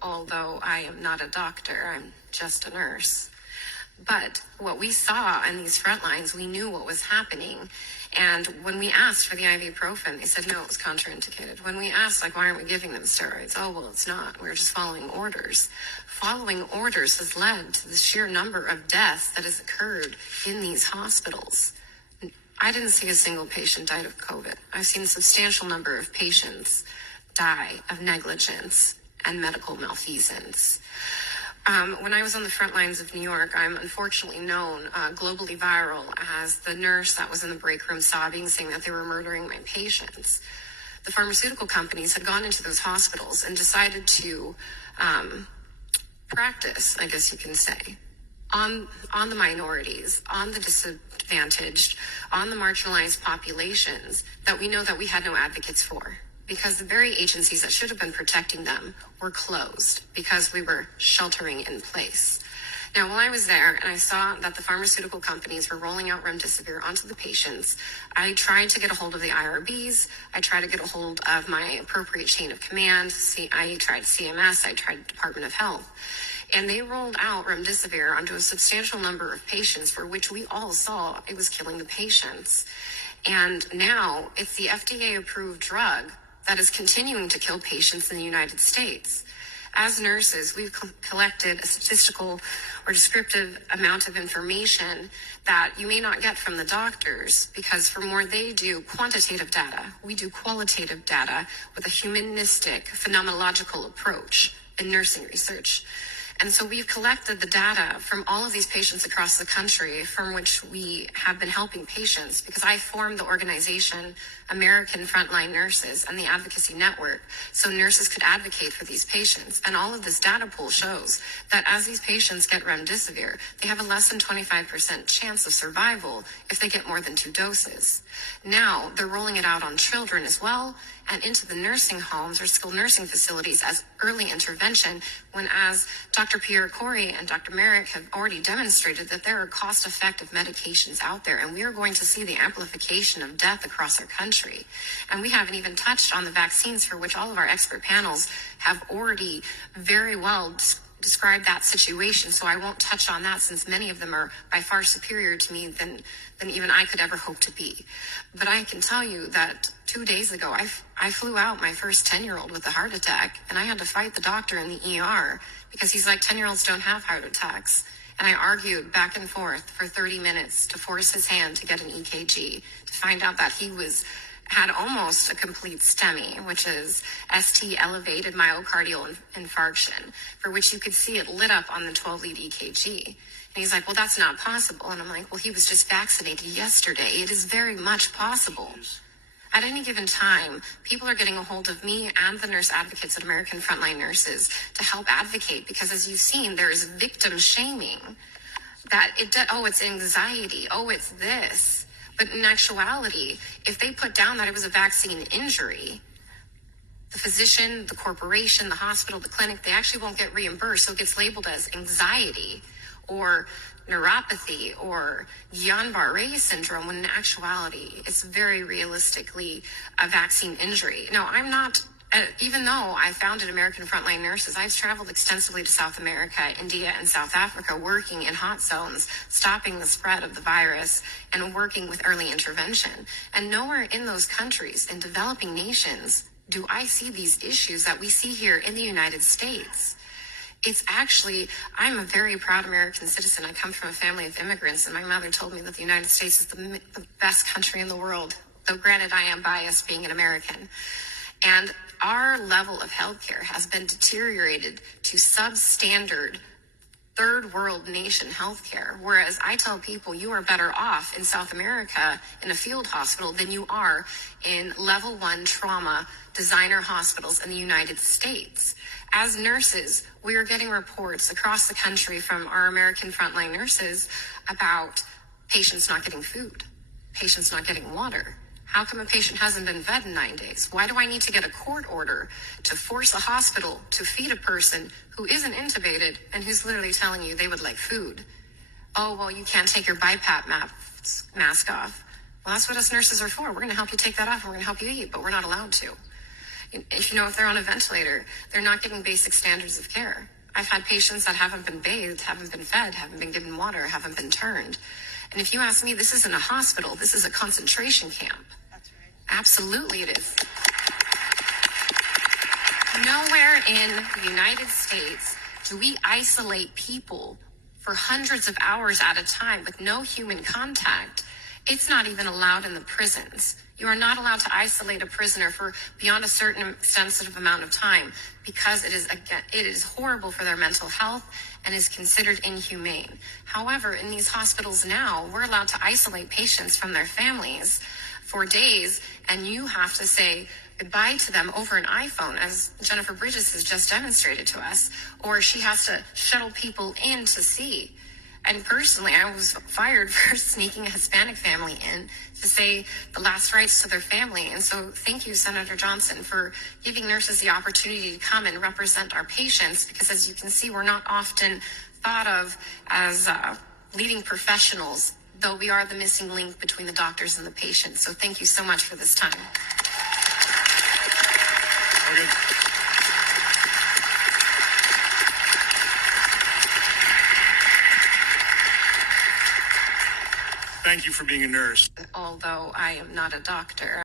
Although I am not a doctor, I'm just a nurse. But what we saw in these front lines, we knew what was happening. And when we asked for the ibuprofen, they said, no, it was contraindicated. When we asked, like, why aren't we giving them steroids? Oh, well, it's not. We're just following orders. Following orders has led to the sheer number of deaths that has occurred in these hospitals. I didn't see a single patient died of COVID. I've seen a substantial number of patients die of negligence and medical malfeasance. When I was on the front lines of New York, I'm unfortunately known globally viral as the nurse that was in the break room sobbing, saying that they were murdering my patients. The pharmaceutical companies had gone into those hospitals and decided to practice, I guess you can say, on the minorities, on the disadvantaged, on the marginalized populations that we know that we had no advocates for. Because the very agencies that should have been protecting them were closed because we were sheltering in place. Now, while I was there and I saw that the pharmaceutical companies were rolling out remdesivir onto the patients, I tried to get a hold of the IRBs. I tried to get a hold of my appropriate chain of command. I tried CMS. I tried Department of Health. And they rolled out remdesivir onto a substantial number of patients for which we all saw it was killing the patients. And now it's the FDA-approved drug that is continuing to kill patients in the United States. As nurses, we've collected a statistical or descriptive amount of information that you may not get from the doctors, because for more they do quantitative data, we do qualitative data with a humanistic, phenomenological approach in nursing research. And so we've collected the data from all of these patients across the country from which we have been helping patients, because I formed the organization American Frontline Nurses and the Advocacy Network so nurses could advocate for these patients. And all of this data pool shows that as these patients get remdesivir, they have a less than 25% chance of survival if they get more than 2 doses. Now they're rolling it out on children as well and into the nursing homes or skilled nursing facilities as early intervention, when, as Dr. Pierre Corey and Dr. Merrick have already demonstrated, that there are cost-effective medications out there, and we are going to see the amplification of death across our country. And we haven't even touched on the vaccines, for which all of our expert panels have already very well describe that situation, so I won't touch on that, since many of them are by far superior to me than even I could ever hope to be. But I can tell you that 2 days ago, I flew out my first 10-year-old with a heart attack, and I had to fight the doctor in the ER because he's like, 10-year-olds don't have heart attacks. And I argued back and forth for 30 minutes to force his hand to get an EKG, to find out that he had almost a complete STEMI, which is ST elevated myocardial infarction, for which you could see it lit up on the 12-lead EKG. And he's like, well, that's not possible. And I'm like, well, he was just vaccinated yesterday. It is very much possible. At any given time, people are getting a hold of me and the nurse advocates at American Frontline Nurses to help advocate, because as you've seen, there is victim shaming that it's anxiety. Oh, it's this. But in actuality, if they put down that it was a vaccine injury, the physician, the corporation, the hospital, the clinic, they actually won't get reimbursed. So it gets labeled as anxiety or neuropathy or Guillain-Barré syndrome, when in actuality, it's very realistically a vaccine injury. No, I'm not. Even though I founded American Frontline Nurses, I've traveled extensively to South America, India, and South Africa, working in hot zones, stopping the spread of the virus, and working with early intervention. And nowhere in those countries, in developing nations, do I see these issues that we see here in the United States. It's actually, I'm a very proud American citizen. I come from a family of immigrants, and my mother told me that the United States is the best country in the world, though granted I am biased being an American. And our level of healthcare has been deteriorated to substandard third world nation healthcare. Whereas I tell people, you are better off in South America in a field hospital than you are in level 1 trauma designer hospitals in the United States. As nurses, we are getting reports across the country from our American Frontline Nurses about patients not getting food, patients not getting water. How come a patient hasn't been fed in 9 days? Why do I need to get a court order to force a hospital to feed a person who isn't intubated and who's literally telling you they would like food? Oh, well, you can't take your BiPAP mask off. Well, that's what us nurses are for. We're going to help you take that off, and we're going to help you eat, but we're not allowed to. If they're on a ventilator, they're not getting basic standards of care. I've had patients that haven't been bathed, haven't been fed, haven't been given water, haven't been turned. And if you ask me, this isn't a hospital, this is a concentration camp. That's right. Absolutely it is. Nowhere in the United States do we isolate people for hundreds of hours at a time with no human contact. It's not even allowed in the prisons. You are not allowed to isolate a prisoner for beyond a certain sensitive amount of time because it is horrible for their mental health and is considered inhumane. However, in these hospitals now, we're allowed to isolate patients from their families for days, and you have to say goodbye to them over an iPhone, as Jennifer Bridges has just demonstrated to us, or she has to shuttle people in to see. And personally, I was fired for sneaking a Hispanic family in to say the last rites to their family. And so thank you, Senator Johnson, for giving nurses the opportunity to come and represent our patients, because as you can see, we're not often thought of as leading professionals, though we are the missing link between the doctors and the patients. So thank you so much for this time. Okay. Thank you for being a nurse. Although I am not a doctor.